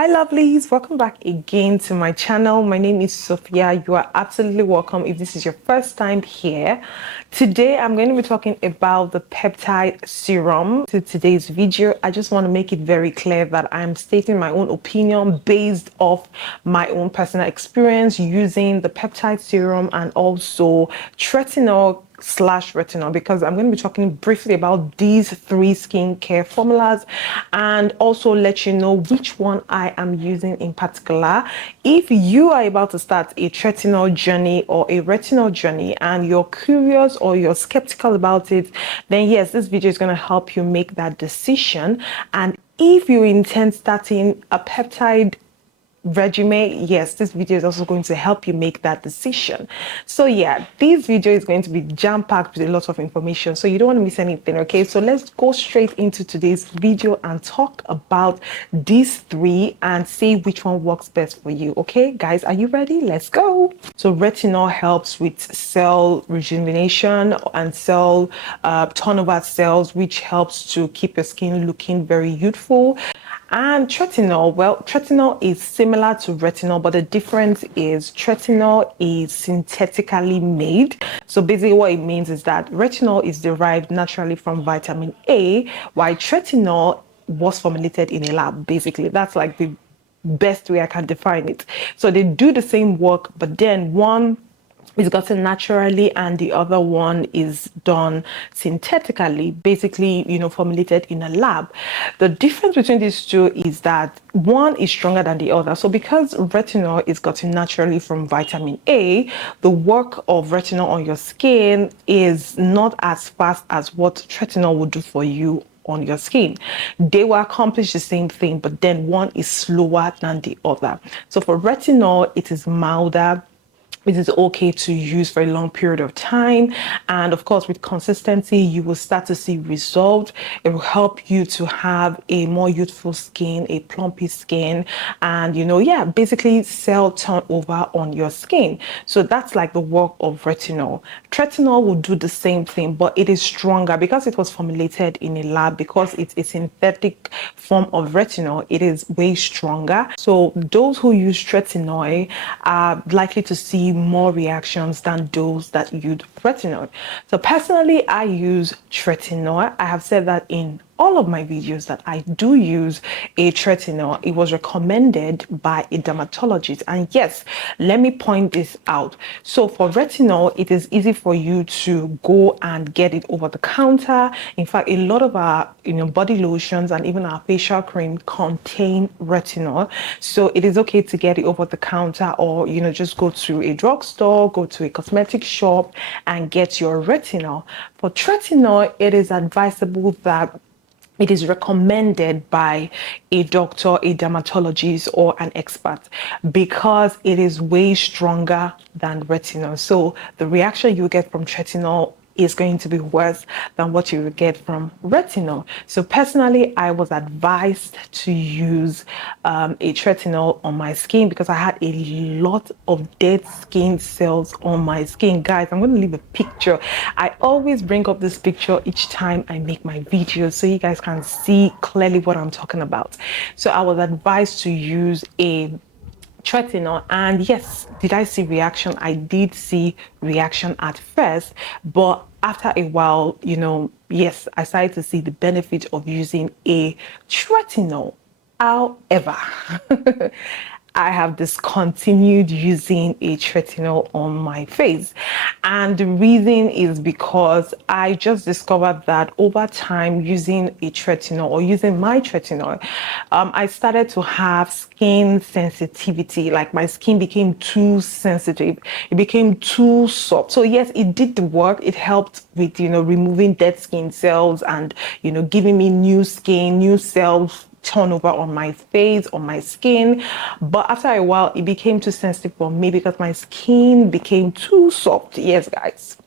Hi lovelies, welcome back again to my channel. My name is Sophia. You are absolutely welcome if this is your first time here. Today I'm going to be talking about the peptide serum. To today's video, I just want to make it very clear that I'm stating my own opinion based off my own personal experience using the peptide serum and also retinol because I'm going to be talking briefly about these three skincare formulas and also let you know which one I am using in particular. If you are about to start a retinol journey or a retinol journey and you're curious or you're skeptical about it, then yes, this video is going to help you make that decision. And if you intend starting a peptide regimen, yes, this video is also going to help you make that decision. So yeah, this video is going to be jam-packed with a lot of information, so you don't want to miss anything. Okay, so let's go straight into today's video and talk about these three and see which one works best for you. Okay guys, are you ready? Let's go. So retinol helps with cell rejuvenation and cell turnover cells, which helps to keep your skin looking very youthful. And tretinoin, well, tretinoin is similar to retinol, but the difference is tretinoin is synthetically made. So basically what it means is that retinol is derived naturally from vitamin A, while tretinoin was formulated in a lab. Basically, that's like the best way I can define it. So they do the same work, but then one is gotten naturally and the other one is done synthetically, basically, formulated in a lab. The difference between these two is that one is stronger than the other. So because retinol is gotten naturally from vitamin A, the work of retinol on your skin is not as fast as what tretinoil would do for you on your skin. They will accomplish the same thing, but then one is slower than the other. So for retinol, it is milder. It is okay to use for a long period of time, and of course with consistency you will start to see results. It will help you to have a more youthful skin, a plumpy skin, and basically cell turnover on your skin. So that's like the work of retinol. Tretinoil will do the same thing, but it is stronger because it was formulated in a lab. Because it's a synthetic form of retinol, it is way stronger. So those who use tretinoil are likely to see more reactions than those that use retinol. So personally, I use tretinoil. I have said that in all of my videos that I do use a tretinoil. It was recommended by a dermatologist. And yes, let me point this out. So for retinol, it is easy for you to go and get it over the counter. In fact, a lot of our body lotions and even our facial cream contain retinol. So it is okay to get it over the counter, or just go to a drugstore, go to a cosmetic shop and get your retinol. For tretinoil, it is advisable that it is recommended by a doctor, a dermatologist, or an expert, because it is way stronger than retinol. So the reaction you get from tretinoil is going to be worse than what you will get from retinol. So personally, I was advised to use a tretinoil on my skin because I had a lot of dead skin cells on my skin. Guys, I'm going to leave a picture. I always bring up this picture each time I make my videos so you guys can see clearly what I'm talking about. So I was advised to use a tretinoil, and yes, did I see reaction? I did see reaction at first, but after a while, yes, I started to see the benefit of using a tretinoil. However, I have discontinued using a tretinoil on my face, and the reason is because I just discovered that over time using a tretinoil or using my tretinoil, I started to have skin sensitivity. Like my skin became too sensitive, it became too soft. So yes, it did the work. It helped with removing dead skin cells and giving me new skin, new cells turnover on my face, on my skin. But after a while, it became too sensitive for me because my skin became too soft. Yes, guys.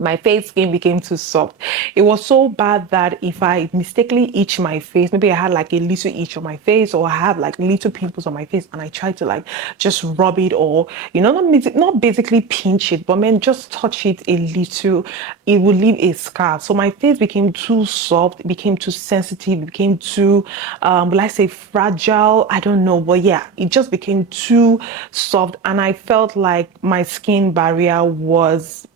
my face skin became too soft. It was so bad that if I mistakenly itch my face, maybe I had like a little itch on my face, or I have like little pimples on my face, and I tried to like just rub it, or not basically pinch it, but man, just touch it a little, it would leave a scar. So my face became too soft, it became too sensitive, it became too will I say fragile, I don't know, but yeah, it just became too soft, and I felt like my skin barrier was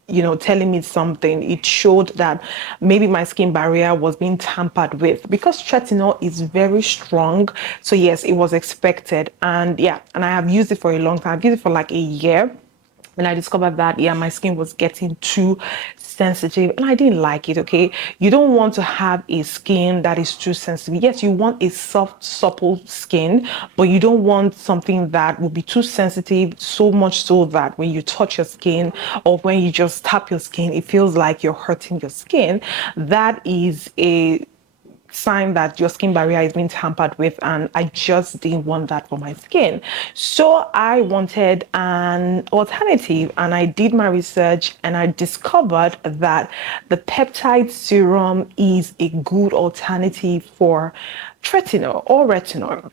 telling me something. It showed that maybe my skin barrier was being tampered with, because tretinoin is very strong. So yes, it was expected. And yeah, and I have used it for a long time. I've used it for like a year. And I discovered that, yeah, my skin was getting too sensitive and I didn't like it, okay? You don't want to have a skin that is too sensitive. Yes, you want a soft, supple skin, but you don't want something that will be too sensitive, so much so that when you touch your skin or when you just tap your skin, it feels like you're hurting your skin. That is a sign that your skin barrier is being tampered with, and I just didn't want that for my skin. So I wanted an alternative, and I did my research and I discovered that the peptide serum is a good alternative for tretinoin or retinol.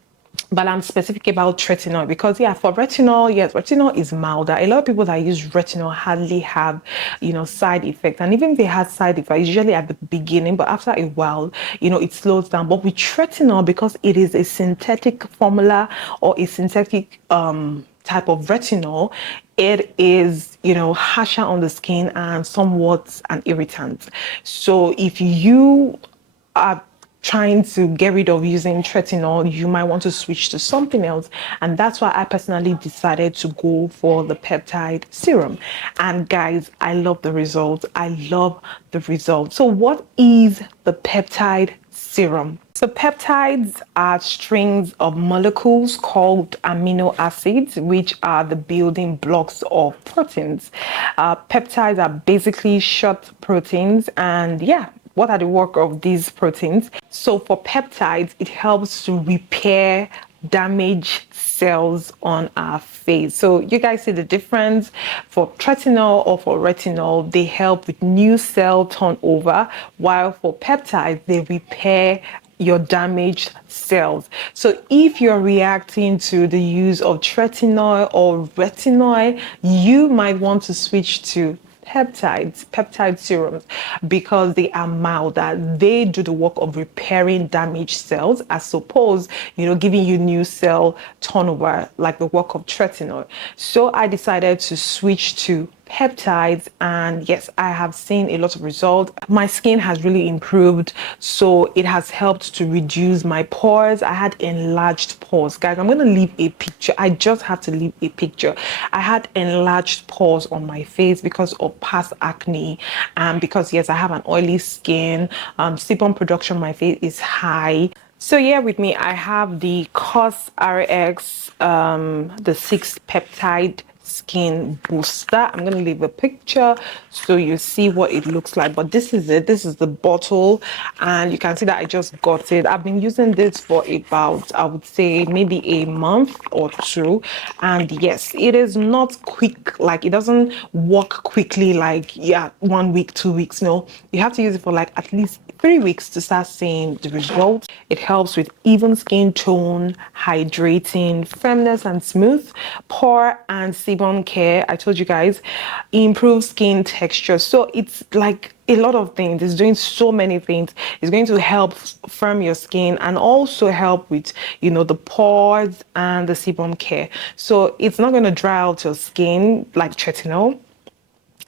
But I'm specific about retinol because, yeah, for retinol, yes, retinol is milder. A lot of people that use retinol hardly have, side effects. And even if they have side effects, usually at the beginning, but after a while, it slows down. But with retinol, because it is a synthetic formula or a synthetic type of retinol, it is, harsher on the skin and somewhat an irritant. So if you are trying to get rid of using tretinoin, you might want to switch to something else. And that's why I personally decided to go for the peptide serum. And guys, I love the results. I love the results. So what is the peptide serum? So peptides are strings of molecules called amino acids, which are the building blocks of proteins. Peptides are basically short proteins, and yeah, what are the work of these proteins? So for peptides, it helps to repair damaged cells on our face. So you guys see the difference. For tretinoin or for retinol, they help with new cell turnover, while for peptides, they repair your damaged cells. So if you're reacting to the use of tretinoin or retinol, you might want to switch to peptide serums, because they are milder. They do the work of repairing damaged cells, as opposed, giving you new cell turnover like the work of tretinoin. So I decided to switch to peptides, and yes, I have seen a lot of results. My skin has really improved, so it has helped to reduce my pores. I had enlarged pores, guys. I'm gonna leave a picture. I just have to leave a picture. I had enlarged pores on my face because of past acne, and because yes, I have an oily skin. Sebum production on my face is high. So yeah, with me, I have the COS RX, the 6 peptide skin booster. I'm going to leave a picture so you see what it looks like, but this is it. This is the bottle, and you can see that I just got it. I've been using this for about, I would say, maybe a month or two, and yes, it is not quick. Like, it doesn't work quickly, like, yeah, 1 week, 2 weeks. No, you have to use it for like at least 3 weeks to start seeing the results. It helps with even skin tone, hydrating, firmness and smooth, pore and sebum care. I told you guys, improves skin texture. So it's like a lot of things. It's doing so many things. It's going to help firm your skin and also help with, the pores and the sebum care. So it's not going to dry out your skin like tretinoin.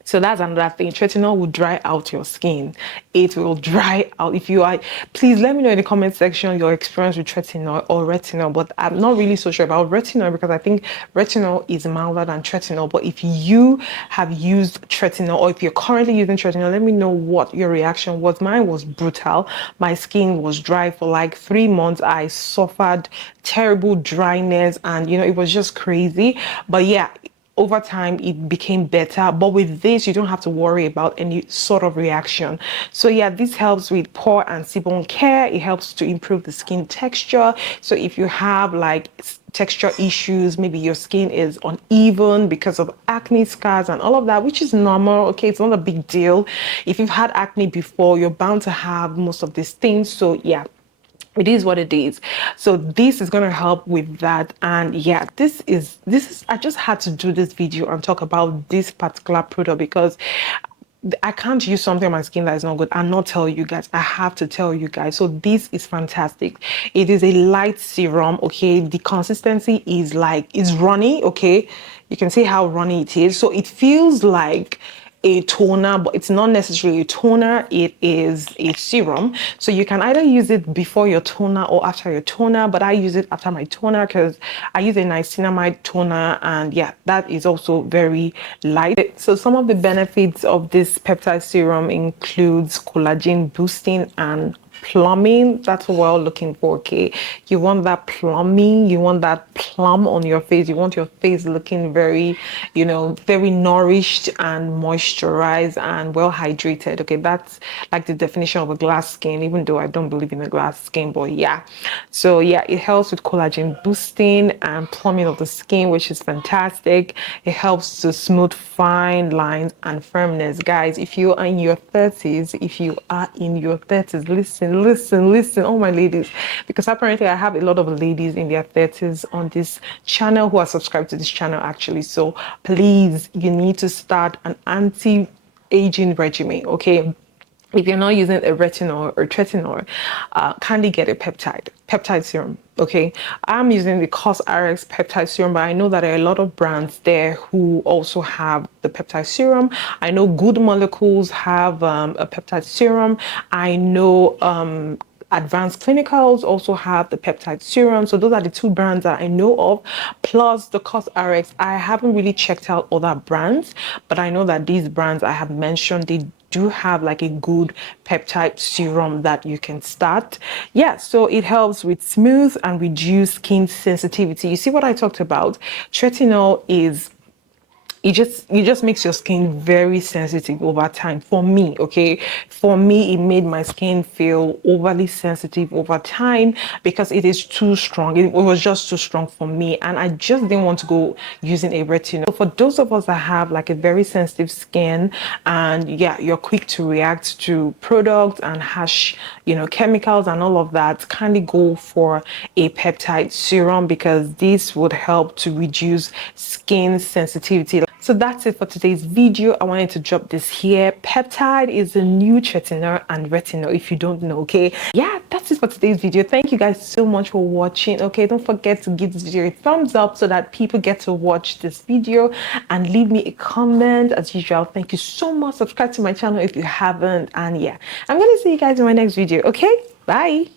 So that's another thing. Tretinoin will dry out your skin. It will dry out. If you are, please let me know in the comment section your experience with tretinoin or retinol. But I'm not really so sure about retinol, because I think retinol is milder than tretinoin. But if you have used tretinoil, or if you're currently using tretinoil, let me know what your reaction was. Mine was brutal. My skin was dry for like 3 months. I suffered terrible dryness, and it was just crazy. But yeah, over time it became better, but with this you don't have to worry about any sort of reaction. So yeah, this helps with pore and sebum care. It helps to improve the skin texture. So if you have like texture issues, maybe your skin is uneven because of acne scars and all of that, which is normal. Okay, it's not a big deal. If you've had acne before, you're bound to have most of these things. So yeah, it is what it is. So this is going to help with that. And yeah, this is I just had to do this video and talk about this particular product because I can't use something on my skin that is not good and not tell you guys. I have to tell you guys. So this is fantastic. It is a light serum. Okay, the consistency is runny. Okay, you can see how runny it is. So it feels like a toner, but it's not necessarily a toner. It is a serum. So you can either use it before your toner or after your toner, but I use it after my toner because I use a niacinamide toner, and yeah, that is also very light. So some of the benefits of this peptide serum includes collagen boosting and plumbing. That's what we're all looking for. Okay, you want that plumbing, you want that plum on your face, you want your face looking very, you know, very nourished and moisturized and well hydrated. Okay, that's like the definition of a glass skin, even though I don't believe in a glass skin, but yeah. So yeah, it helps with collagen boosting and plumbing of the skin, which is fantastic. It helps to smooth fine lines and firmness. Guys, if you are in your 30s, listen, all my ladies, because apparently I have a lot of ladies in their 30s on this channel who are subscribed to this channel actually. So please, you need to start an anti-aging regimen. Okay, if you're not using a retinol or tretinoin, kindly get a peptide serum. Okay, I'm using the CosRx peptide serum, but I know that there are a lot of brands there who also have the peptide serum. I know Good Molecules have a peptide serum. I know Advanced Clinicals also have the peptide serum. So those are the two brands that I know of, plus the CosRx. I haven't really checked out other brands, but I know that these brands I have mentioned, they do have like a good peptide serum that you can start. Yeah, so it helps with smooth and reduce skin sensitivity. You see what I talked about? Tretinoin is it just makes your skin very sensitive over time. For me, okay, for me, it made my skin feel overly sensitive over time because it is too strong. It was just too strong for me, and I just didn't want to go using a retinol. So for those of us that have like a very sensitive skin, and yeah, you're quick to react to products and harsh, you know, chemicals and all of that, kindly go for a peptide serum because this would help to reduce skin sensitivity. So that's it for today's video. I wanted to drop this here. Peptide is the new tretinoin and retinol, if you don't know. Okay, yeah, that's it for today's video. Thank you guys so much for watching. Okay, don't forget to give this video a thumbs up so that people get to watch this video, and leave me a comment as usual. Thank you so much. Subscribe to my channel if you haven't, and yeah, I'm gonna see you guys in my next video. Okay, bye.